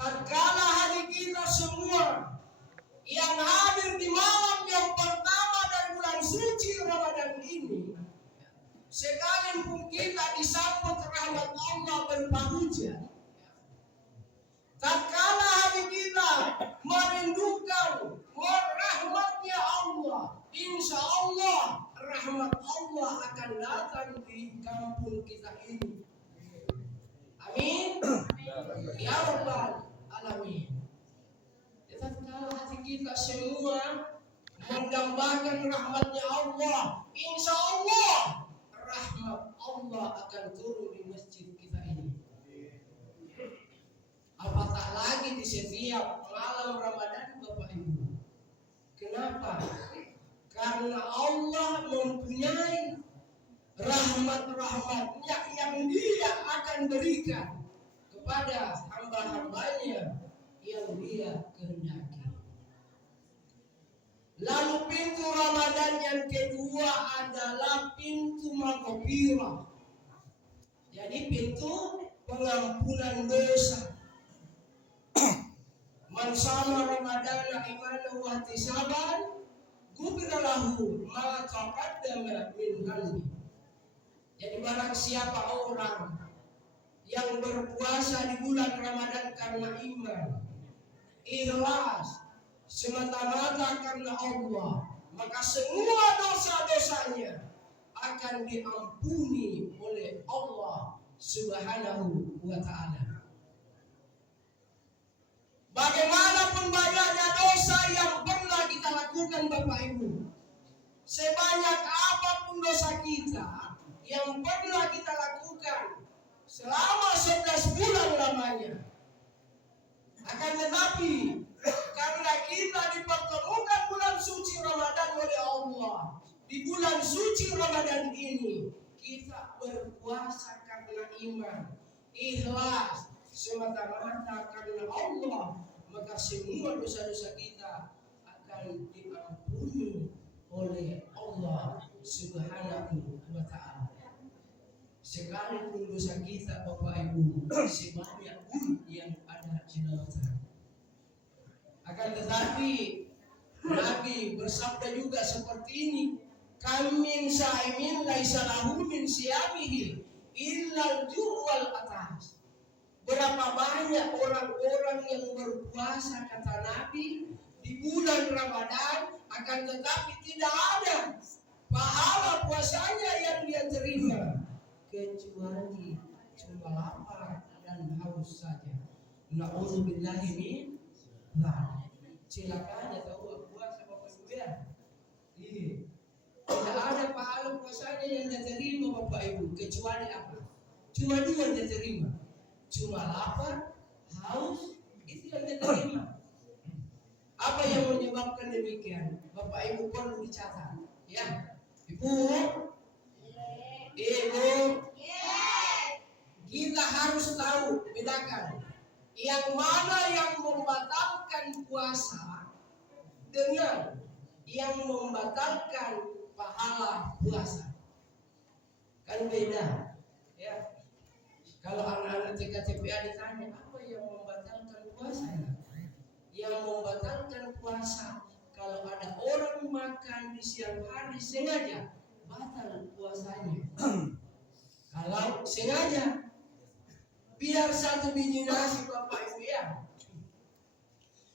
tatkala hari kita semua yang hadir di malam yang pertama dari bulan suci Ramadan ini, sekalipun kita disambut rahmat Allah berupa hujan, tatkala hati kita merindukan rahmatnya Allah, insya Allah rahmat Allah akan datang di kampung kita ini. Amin. Ya Rabbal Alamin. Tatkala hati kita semua mendambakan rahmatnya Allah, insya Allah rahmat Allah akan turun di masjid kita ini. Apatah lagi di setiap malam Ramadan, Bapak Ibu. Kenapa? Karena Allah mempunyai rahmat-rahmatnya yang Dia akan berikan kepada hamba-hambanya yang Dia kehendaki. Lalu pintu Ramadan yang kedua adalah pintu maghfirah. Jadi pintu pengampunan dosa. Man shama Ramadana imanan wa ihtisaban ghufira lahu ma taqaddama min dhanbi. Jadi barang siapa orang yang berpuasa di bulan Ramadan karena iman, ikhlas, semata-mata karena Allah, maka semua dosa-dosanya akan diampuni oleh Allah Subhanahu wa ta'ala. Bagaimanapun banyaknya dosa yang pernah kita lakukan Bapak Ibu, sebanyak apapun dosa kita yang pernah kita lakukan selama 11 bulan lamanya, akan tetapi karena kita dipertemukan bulan suci Ramadan oleh Allah, di bulan suci Ramadan ini kita berpuasa karena iman, ikhlas, semata-mata karena Allah, maka semua dosa-dosa kita akan diampuni oleh Allah Subhanahu wa ta'ala. Sekalipun dosa kita Bapak Ibu sebanyak pun yang ada di lautan. Akan tetapi Nabi bersabda juga seperti ini, kam min sa'imin laisa lahu min siyamihi illa al-ju' wal atas. Berapa banyak orang-orang yang berpuasa kata Nabi di bulan Ramadan, akan tetapi tidak ada pahala puasanya yang dia terima kecuali cuma lapar dan haus saja. Na'udzubillahi min dzalik. Celakanya tahu puasa Bapak Ibu ya. Tidak ada pahala puasanya yang dia terima Bapak Ibu kecuali apa? Cuma dua dia terima. Cuma lapar, haus, itu yang dia terima. Apa yang menyebabkan demikian? Bapak Ibu perlu dicatat, ya. Ibu, kita harus tahu bedakan yang mana yang membatalkan puasa dengan yang membatalkan pahala puasa. Kan beda, ya. Kalau anak-anak TKTPA ditanya apa yang membatalkan puasa, yang membatalkan puasa kalau ada orang makan di siang hari sengaja, batal puasanya. Kalau sengaja, biar satu biji nasi Bapak Ibu ya,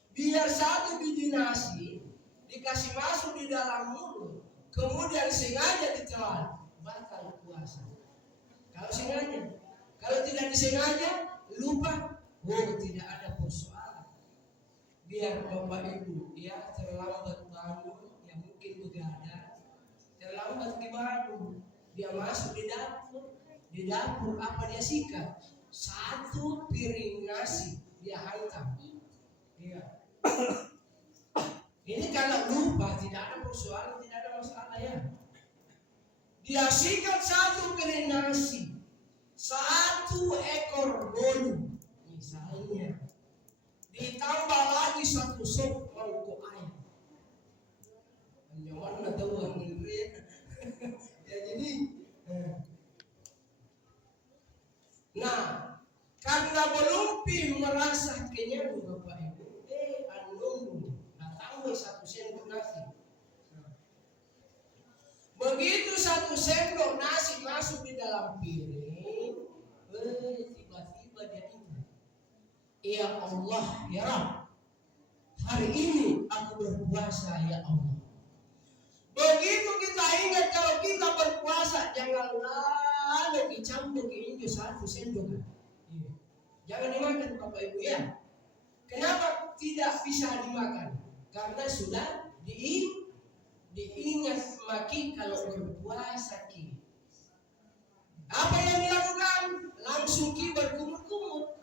biar satu biji nasi dikasih masuk di dalam mulut, kemudian sengaja ditelan, batal puasa. Kalau sengaja. Kalau tidak disengaja, lupa, tidak ada persoalan. Biar Bapak Ibu, ya terlambat bangun, ya mungkin begadang, terlambat dibangun, dia masuk di dapur apa dia sikat? Satu piring nasi dia hantam. Iya. Ini kalau lupa tidak ada persoalan, tidak ada masalah ya. Dia sikat satu piring nasi, satu ekor bolu misalnya, ditambah lagi satu sop mangkok ayam. Nyaman tahu yang ya. Jadi nah, karena belum merasa saat kenyang Bapak Ibu, anu datang 1 sendok nasi. Begitu 1 sendok nasi masuk di dalam piring, tiba-tiba dia ingat, ya Allah, ya Rabb, hari ini aku berpuasa ya Allah. Begitu kita ingat kalau kita berpuasa, janganlah dicampur ke injo 1 sendok. Jangan dimakan Bapak Ibu ya. Kenapa tidak bisa dimakan? Karena sudah diingat maki kalau berpuasa ki. Apa yang dilakukan? Langsung ki berkumur-kumur.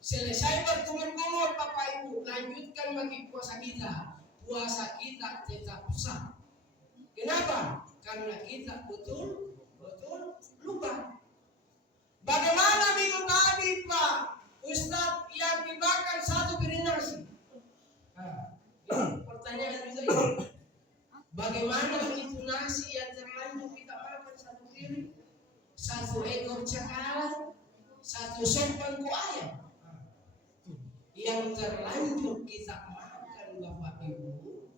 Selesai berkumur-kumur Bapak Ibu, lanjutkan maki puasa kita. Puasa kita tetap sah. Kenapa? Karena kita betul lupa. Bagaimana minggu tadi Pak Ustaz yang dimakan 1 piring nasi? Pertanyaan juga ini. Bagaimana itu nasi yang terlanjur kita makan 1 piring? 1 ekor cakalang, 1 sop bangku ayam. Yang terlanjur kita makan Bapak Ibu,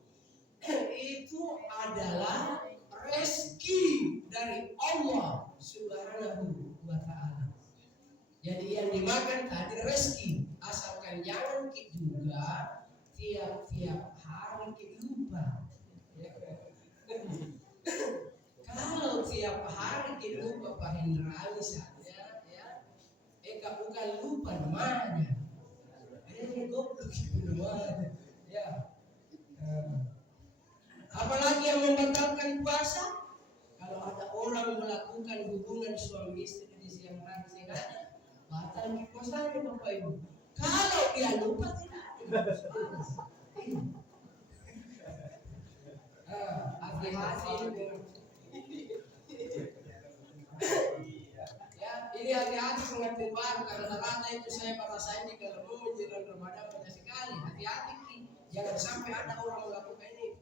itu adalah rezeki dari Allah Subhanahu wa Ta'ala. Jadi yang dimakan tadi rezeki, asalkan jangan juga tiap-tiap hari kita lupa. Kalau tiap hari kita lupa Pak Hendra misalnya, ya, bukan lupa namanya, goblok itu namanya, ya. Apalagi yang membatalkan puasa, kalau ada orang melakukan hubungan suami istri di siang hari sengaja, batal puasanya Bapak Ibu. Kalau dia lupa tidak ada. Hati-hati. Ya, ini hati-hati pengantin baru karena rata itu saya rasain kalau mau menjelang Ramadan banyak sekali. Hati-hati, jangan sampai ada orang melakukan ini.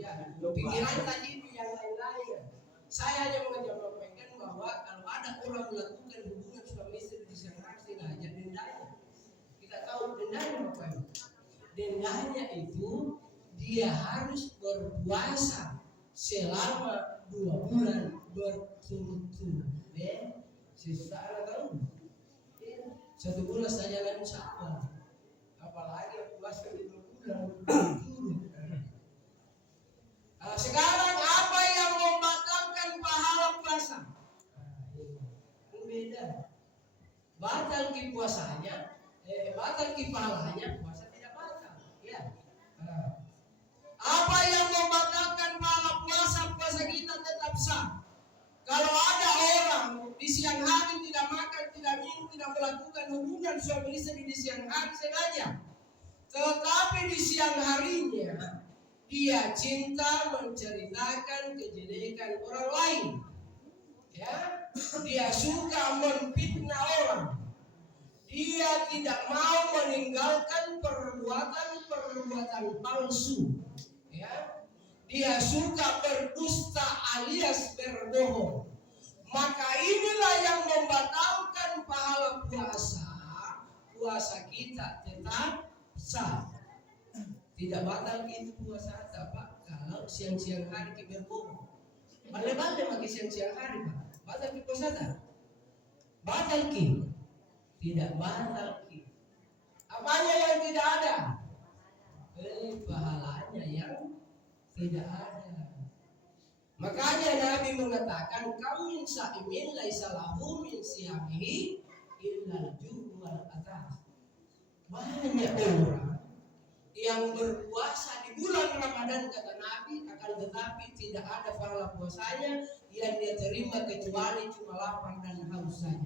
Ya, pikiran tadi itu yang lain-lain. Saya hanya menyampaikan bahwa kalau ada orang melakukan hubungan suami istri di siang hari sengaja, dendanya. Kita tahu dendanya apa itu? Dendanya itu dia harus berpuasa selama 2 bulan berturut-turut. Sesuatu tahu? 1 bulan saja lalu Syawal. Apalagi puasa 2 bulan berturut-turut. Sekarang apa yang membatalkan pahala puasa? Beda. Batal ki puasanya, batal ki pahalanya, puasa tidak batal. Ya. Apa yang membatalkan pahala puasa, puasa kita tetap sah. Kalau ada orang di siang hari tidak makan, tidak minum, tidak melakukan hubungan suami istri di siang hari sengaja, tetapi di siang harinya dia cinta menceritakan kejelekan orang lain, ya, dia suka memfitnah orang, dia tidak mau meninggalkan perbuatan palsu, ya, dia suka berdusta alias berbohong, maka inilah yang membatalkan pahala puasa kita tetap sah. Tidak batal itu puasa Pak kalau siang-siang hari kita berbohong. Balik-balik pakai siang-siang hari Pak. Batal ki puasa tak? Batal ki. Tidak batal ki. Apanya yang tidak ada? Pahalanya yang tidak ada. Makanya Nabi mengatakan kamin sa'imin laisa lahu min siyamihi illa al-ju' wal atas. Banyak orang yang berpuasa di bulan Ramadan kata Nabi, akan tetapi tidak ada pahala puasanya yang dia terima kecuali cuma lapar dan haus saja.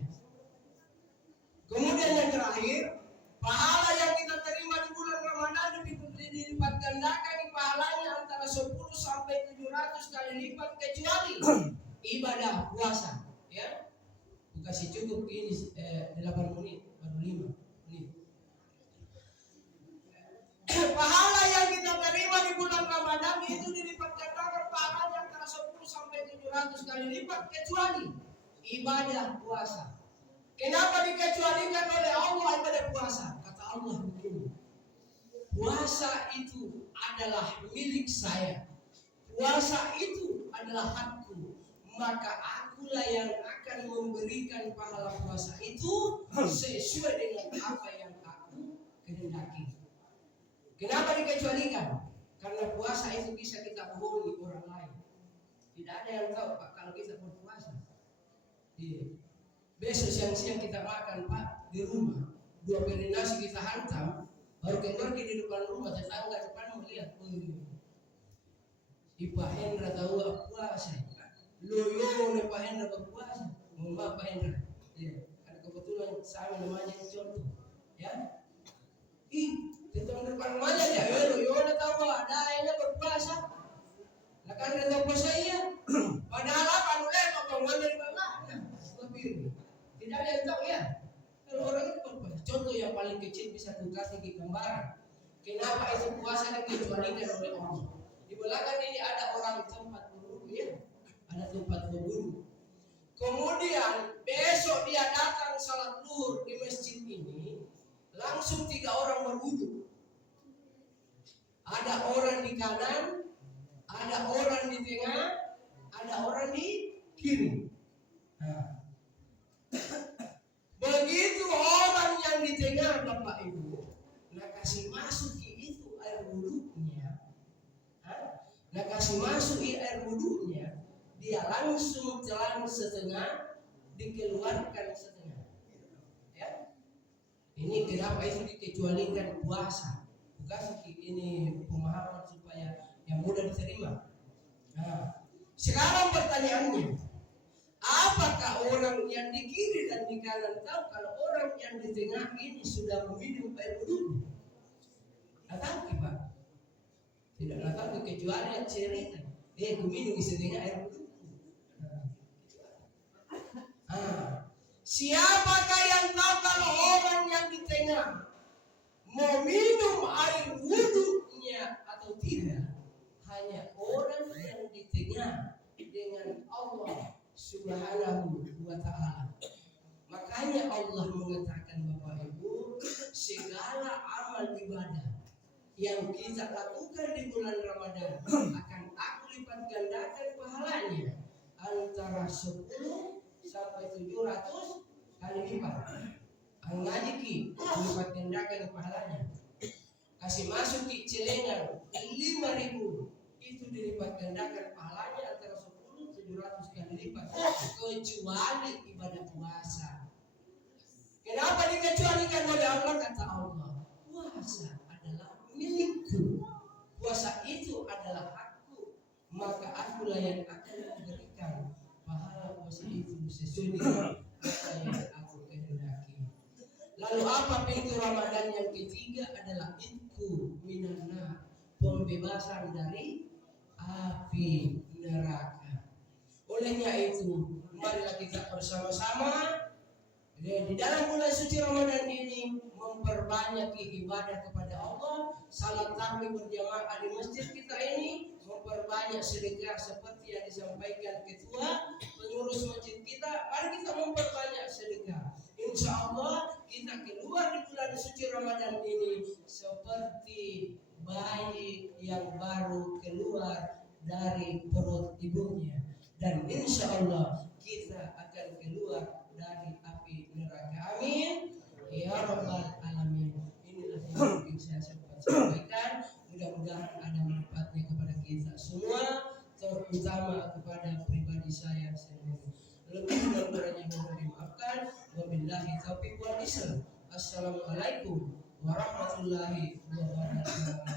Kemudian yang terakhir, pahala yang kita terima di bulan Ramadan dilipat gandakan pahalanya antara 10 sampai 700 kali lipat kecuali ibadah puasa, ya. Kasih cukup ini 8 menit baru 5 menit. Pahala yang kita terima di bulan Ramadan itu dilipat gandakan pahalanya antara 10 sampai 700 kali lipat kecuali ibadah puasa. Kenapa dikecualikan oleh Allah ibadah puasa? Kata Allah begini, puasa itu adalah milik saya, puasa itu adalah hakku, maka akulah yang akan memberikan pahala puasa itu sesuai dengan apa yang aku kehendaki. Kenapa dikecualikan? Karena puasa itu bisa kita bohongi orang lain. Tidak ada yang tahu Pak kalau kita berpuasa. Iya. Besok siang-siang kita makan Pak di rumah, 2 piring nasi kita hantam, baru keluar di depan rumah tetangga depan melihat, Pak Hendra tahu puasa, loyo Pak Hendra berpuasa, mohon maaf Pak Hendra, ya, ada kebetulan sama namanya contoh, ya, tetangga depan rumahnya ya, loyo tahu ada yang berpuasa, lah kan ada puasa iya, padahal apa mulai ngomong dari bawah, lebih. Tidak ada yang tahu ya. Kalau orang itu berpuasa, contoh yang paling kecil bisa kasih di gambaran. Kenapa itu puasa dikecualikan oleh Allah? Di belakang ini ada orang tempat berburu ya, ada tempat berburu. Kemudian besok dia datang salat zuhur di masjid ini, langsung 3 orang berwudu. Ada orang di kanan, ada orang di tengah, ada orang di kiri. Nah, begitu orang yang di tengah Bapak Ibu, nak kasih masuk itu air wudunya, nak kasih masuk air wudunya, dia langsung telan setengah, dikeluarkan setengah. Ya, ini kenapa itu dikecualikan puasa? Bukan ini pemahaman supaya yang mudah diterima. Nah, sekarang pertanyaannya, apakah orang yang di kiri dan di kanan tahu kalau orang yang di tengah ini sudah meminum air wudu? Tahu Pak? Tidak tahu kecuali yang cerita, minum setengah air wudu. Siapakah yang tahu kalau orang yang di tengah mau minum air wudunya atau tidak? Hanya orang yang di tengah dengan Allah Subhanahu wa ta'ala. Makanya Allah mengatakan Bapak Ibu, segala amal ibadah yang kita lakukan di bulan Ramadan akan aku lipat gandakan pahalanya antara 10 sampai 700 kali lipat. Ngaji ki lipat gandakan pahalanya. Kasih masuk ki celengan 5.000 itu dilipat gandakan pahalanya antara 700 kali lipat, kecuali ibadah puasa. Kenapa dikecualikan oleh Allah? Kata Allah, puasa adalah milikku, puasa itu adalah hakku, maka akulah yang akan memberikan pahala puasa itu sesuai dengan apa yang aku kehendaki. Lalu apa pintu Ramadan yang ketiga adalah itku minanna, pembebasan dari api neraka. Olehnya itu, marilah kita bersama-sama di dalam bulan suci Ramadan ini memperbanyak ibadah kepada Allah. Salat tarawih berjamaah di masjid kita ini, memperbanyak sedekah seperti yang disampaikan ketua pengurus masjid kita. Mari kita memperbanyak sedekah. Insya Allah kita keluar di bulan suci Ramadan ini seperti bayi yang baru keluar dari perut ibunya. Dan insya Allah kita akan keluar dari api neraka. Amin ya rabbal alamin. Inilah yang mungkin saya sempat sampaikan. Mudah-mudahan ada manfaatnya kepada kita semua, terutama kepada pribadi saya sendiri. Lebih dan kurangnya mohon dimaafkan. Wabillahi taufiq wal hidayah. Assalamualaikum warahmatullahi wabarakatuh.